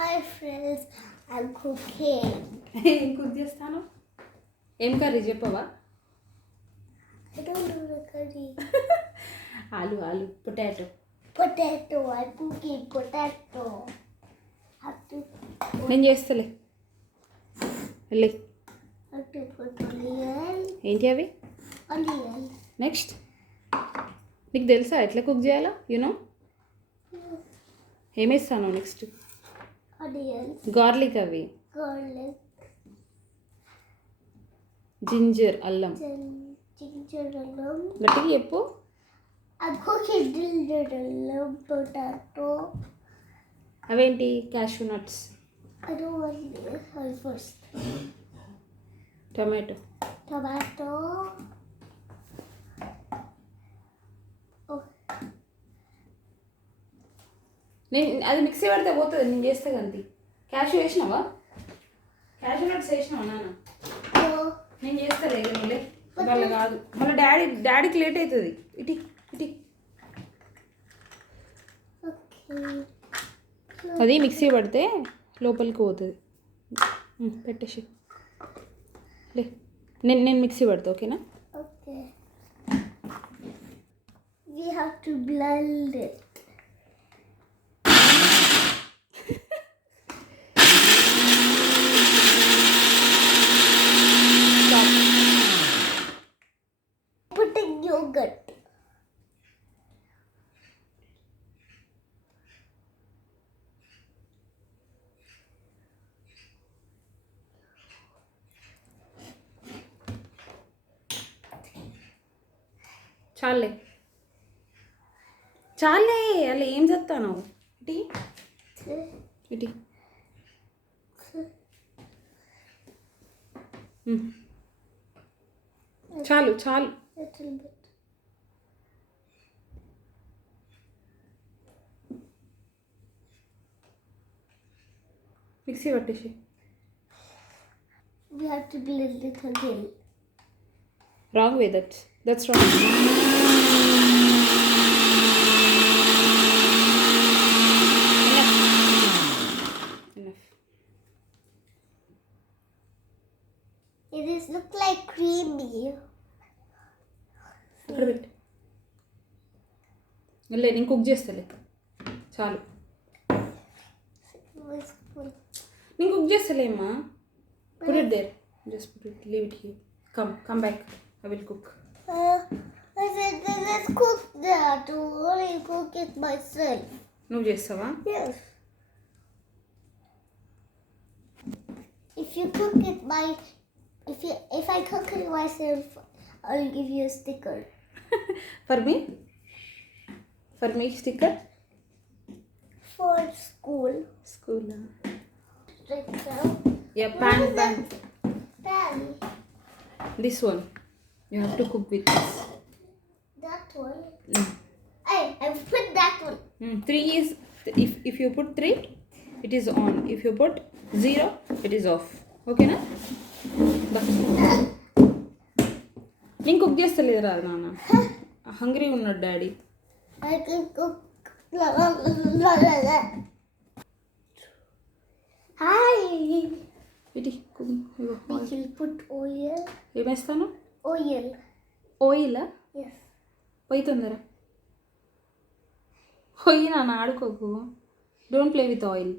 Hi friends, I'm cooking. ఏం కుక్ చేస్తాను? ఏం కర్రీ చెప్పవా? I don't know the curry. ఆలు potato. Potato, I'm cooking potato. Have to నేను చేస్తలే. వెళ్ళి put onion. ఏంటి అవి? Onion. నెక్స్ట్ నీకు తెలుసా ఎట్లా కుక్ చేయాలో? యూనో ఏమేస్తాను నెక్స్ట్? Onions. గార్లిక్ అవి, Garlic. జింజర్ అల్లం. Ginger alum. గట్టిగా చెప్పు. I'm cooking ginger alum potato. అవేంటి? Cashew nuts, I don't want this first. Tomato. Tomato. Oh, నేను అది మిక్సీ పడితే పోతుంది, నేను చేస్తే కంతి. క్యాషూ వేసినావా? క్యాషూ నట్స్ వేసినావా నాన్న? no. నేను చేస్తాలే నువ్వులే, వాళ్ళ కాదు. మళ్ళీ డాడీకి లేట్ అవుతుంది. ఇటీ ఇటీ Okay. అది మిక్సీ పడితే లోపలికి పోతుంది. పెట్టేసి లే, నేను మిక్సీ పడతా, ఓకేనా? Okay. We have to blend it. Putting yogurt. చాలే అలా ఏం చెప్తాను? ఇటీ ఇటీ చాలు. Little bit. మిక్సీ పట్టేసి. We have to blend it again. Wrong way, that's wrong. Enough. It is look like creamy. ఇక్కడ పెట్టు. లే, నేను కుక్ చేస్తలే, చాలు. నేను కుక్ చేస్తలేమ్మా. Put it there. Just put it. Leave it here. Come back. I will cook. I said, let's cook that. I want to cook it myself. నువ్వు చేస్తావా? Yes. If you cook it if I cook it myself, I'll give you a sticker. For me? For me sticker? For school. School. Sticker. Yeah, pan. Pan. This one. You have to cook with this. That one. Hey, I put that one. 3 is, if you put 3, it is on. If you put 0, it is off. Okay na? నేను cook చేస్తలేదు రా నాన్న, hungry ఉన్నాడు daddy. I can cook. Hi. ఇటీ cook. We can put oil. ఏమేస్తాను? Oil. Oil. Yes. పోయి తొందర పోయి నాన్న, ఆడుకోకు. Don't play with oil.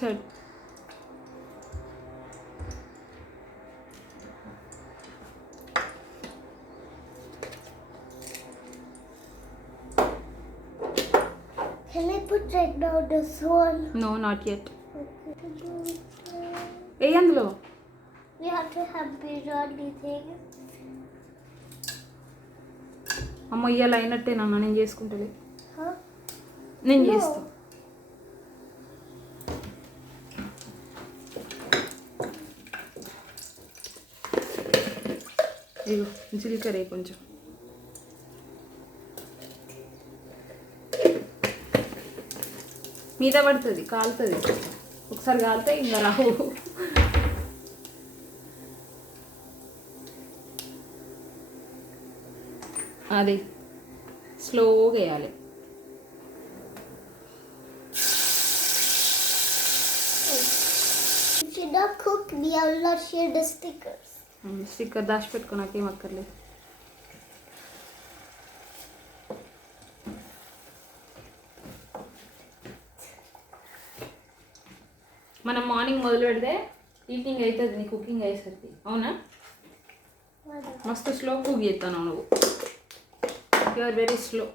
సరే, Can I put right now this one? No not yet. Okay. ఏ అందులో We have to have biryani thing. అమ్మ ఇయ్యాల అయినట్టే నాన్న, నేను చేసుకుంటలే. Huh? నేను No. చేస్తా. ఇగో జీలకర్ర కొంచెం. మీద పడుతుంది, కాలుతుంది. ఒకసారి కాలితే ఇంకా రావు. అది స్లోగా వేయాలి. If you not cook me, I will not share the stickers. Sticker దాచిపెట్టుకో, నాకేం అక్కర్లేదు. మనం మార్నింగ్ మొదలు పెడితే ఈవినింగ్ అవుతుంది నీ కుకింగ్ అయ్యేసరికి. అవునా? మస్తు స్లో కుక్ చేస్తాను నువ్వు. You are very slow.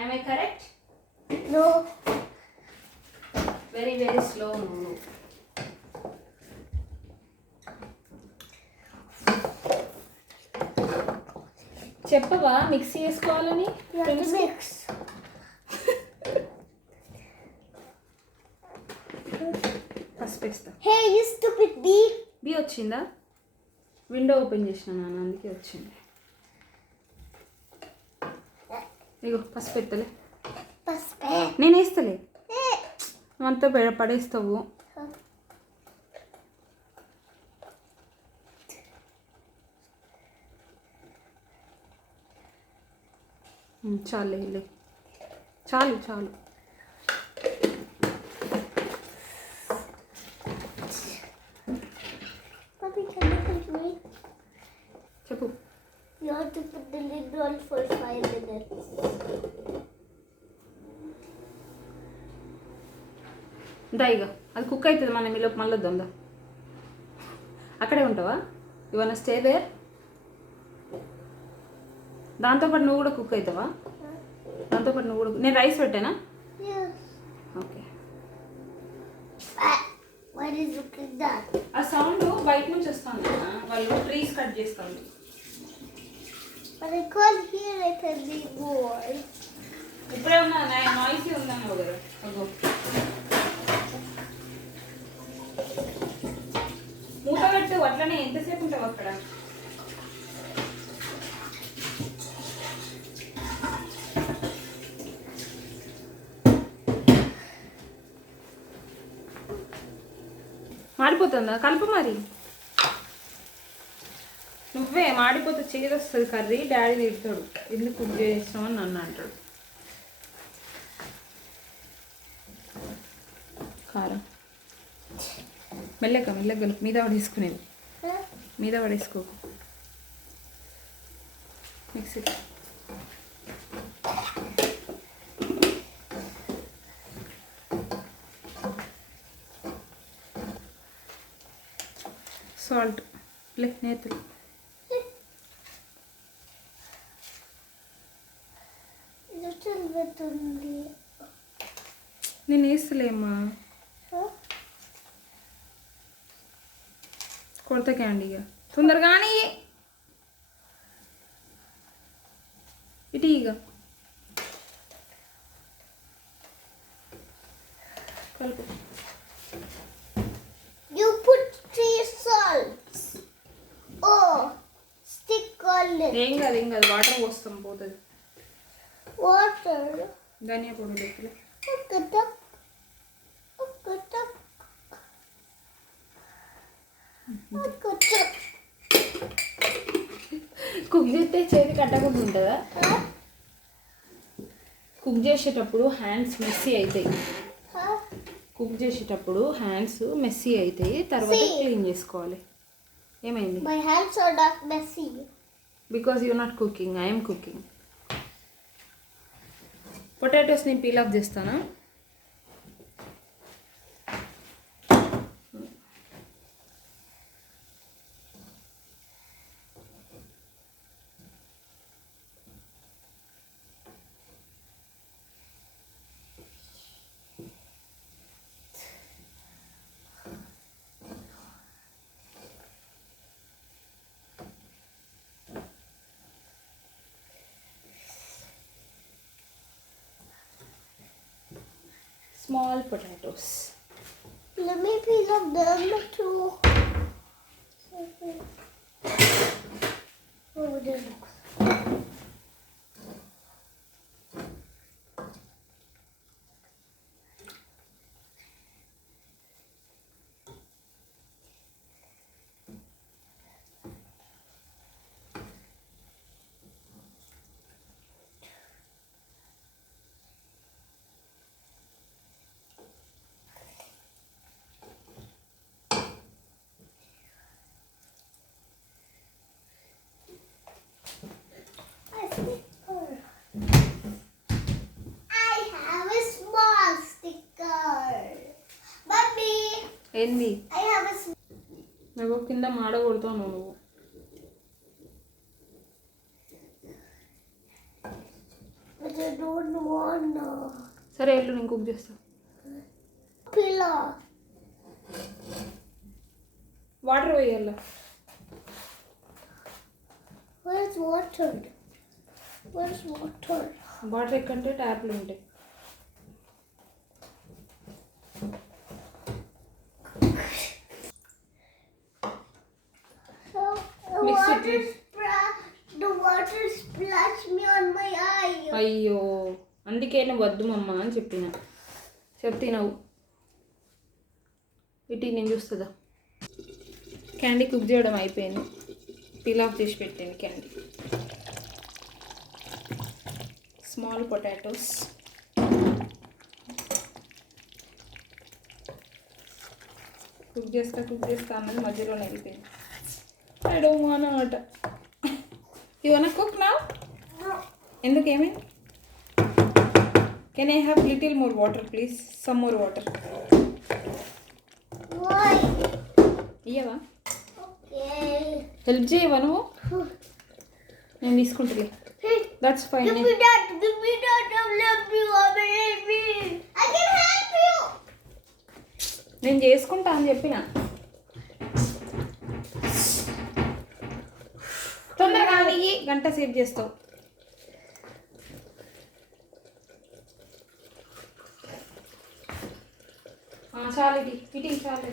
I correct? No. Very very slow నువ్వు. చెప్పవా మిక్సీ వేసుకోవాలని? You have to mix. First వేస్తా. Hey, you stupid bee. Bee వచ్చిందా? విండో ఓపెన్ చేసిన నాన్న, అందుకే వచ్చింది. ఇగో పసుపు ఎత్తలే. Pasupe. నేను వేస్తలే, అంతా పడేస్తావు. చాలు వెళ్ళి, చాలు చాలు. Mommy, can you help me? చెప్పు. You have to put the lid on for 5 minutes. దా ఇక అది కుక్ అవుతుంది, మనం ఈలోపు మళ్ళీ వద్దాం. అక్కడే ఉంటావా? ఇవన్న స్టే దేర్. దాంతోపాటు నువ్వు కూడా కుక్ అవుతావా? దాంతోపాటు నువ్వు కూడా. నేను రైస్ పెట్టానా? Yes. Okay. Why did you click that? ఆ సౌండ్ బయట నుంచి వస్తుంది, వాళ్ళు ట్రీస్ కట్ చేస్తాను. But I can't hear it anymore. ఇప్పుడే ఉన్నా నాయిసీ ఉందన్న కదా. మూత పెట్టు, అట్లనే ఎంతసేపు ఉంటావు అక్కడ? మాడిపోతుందా? కలుపు మరి. నువ్వే మాడిపోతే చేదొస్తుంది కర్రీ. డాడీ తిడతాడు, ఎందుకు కుక్ చేసినామని నన్ను అంటాడు. కారం మెల్లగా మెల్లగా మీద పడేసుకునేది, మీద పడేసుకో. మిక్సీ సాల్ట్ నేతలు. నేను వేస్తలేమ్మా, కొడతా క్యాండీగా. తొందరగానే ఇటు ఇక కలుపు. You put 3 salts. Oh, stick on it. ఏం కాదు వాటర్ పోస్తాం, పోతుంది. Water. ధనియా పొడి లెక్కలే. కుక్ చేస్తే చేతి కట్టకుండా ఉంటుందా? కుక్ చేసేటప్పుడు హ్యాండ్స్ మెస్సీ అవుతాయి. కుక్ చేసేటప్పుడు హ్యాండ్స్ మెస్సీ అవుతాయి, తర్వాత క్లీన్ చేసుకోవాలి. ఏమైంది? My hands are not messy. Because you not cooking, I'm cooking. Potatoes నేను పీల్ ఆఫ్ చేస్తానా? Small potatoes. Let me peel up them too. Oh, there looks. ఏంది I have a నువ్వు కింద మాడ కొడతావు నువ్వు. but I don't want no సరే వెళ్ళు, నేను కుక్ చేస్తా. pillow. వాటర్ వేయాల. Where's water? Where's water? Water ఎక్కంటే ట్యాప్లు ఉంటాయి. So Mix it with- the water splashed me on my eye. అయ్యో, అందుకే నువ్వు వద్దు మమ్మ అని చెప్తున్నావు. ఇటు నేను చూస్తుందా. క్యాండీ కుక్ చేయడం అయిపోయింది. పీల్ ఆఫ్ చేసి పెట్టింది క్యాండీ. Small potatoes. కుక్ చేస్తా అన్నది మధ్యలోనే వెళ్ళిపోయింది. ఐ డోంట్ వాంట్ అన్నమాట. You want cook now? No. ఎందుకు ఏమైంది? Can I have little more water please? Some more water Why? ఇయ్యవా? Okay. హెల్ప్ చేయవా నువ్వు? నేను తీసుకుంటలే. Hey, that's fine. give me that. Give me that. I'll help you. I can help you. నేను చేసుకుంటా అని చెప్పిన. తొందరగా ఇయ్యి, గంట సేవ్ చేస్తావు. చాలు ఇటీ చాలు.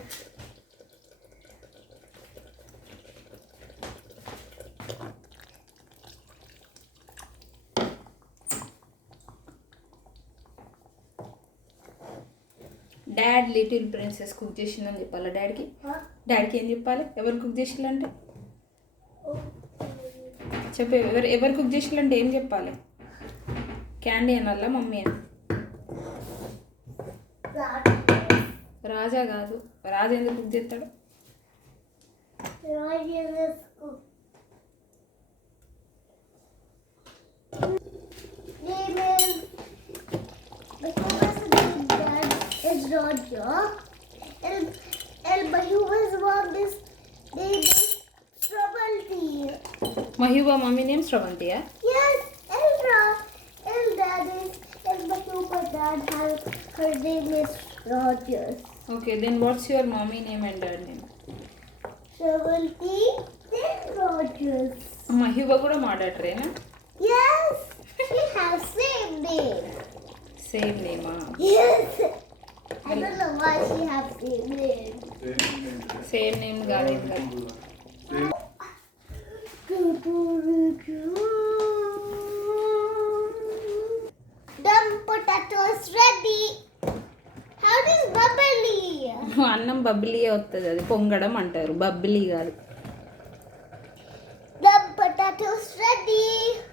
డాడ్ లిటిల్ ప్రిన్సెస్ కుక్ చేసిందని చెప్పాలా డాడీకి? Huh? డాడీకి ఏం చెప్పాలి? ఎవరు కుక్ చేసిందంటే చెప్పు. ఎవరు కుక్ చేసిందంటే ఏం చెప్పాలి? క్యాండీ అనాలా మమ్మీ అని? రాజా కాదు. రాజా ఎందుకు కుక్ చేస్తాడు? Is Roger. El Bayu's mom is trouble tea. మహిబా మమ్మీ నేమ్ శ్రవంతియా? Yes, El dad is El Bayu's dad has her name is Rogers. Okay, then what's your mummy name and dad name? Shravanti, then Rogers. మహిబా కూడా మాట్లాడరేనా? Yes, she has same name. Same నేమా? Yes. I don't know why she has same name. Same name కాదు ఇంకా. Dum potatoes ready. How does bubbly? అన్నం బబ్బిలీ వస్తుంది, అది పొంగడం అంటారు, బబ్బిలీ కాదు. Dum potatoes ready.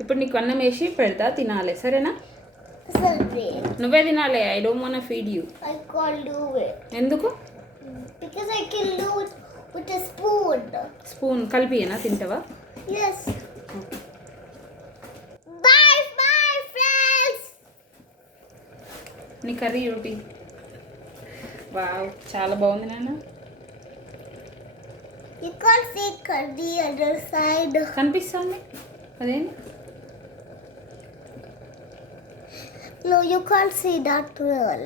ఇప్పుడు నీకు అన్నం వేసి పెడతా, తినాలి సరేనా? Celebrate. నువ్వే తినాలి. I don't want feed you. I can't do it. ఎందుకు? Because I can do it with a spoon. Spoon కలిపియేనా తింటావా? Yes. Bye, friends. నీ కర్రీ రోటీ. వావ్, చాలా బాగుంది నాన్న. You can't see curry other side. కనిపిస్తుంది అదేంటి? No, you can't see that well.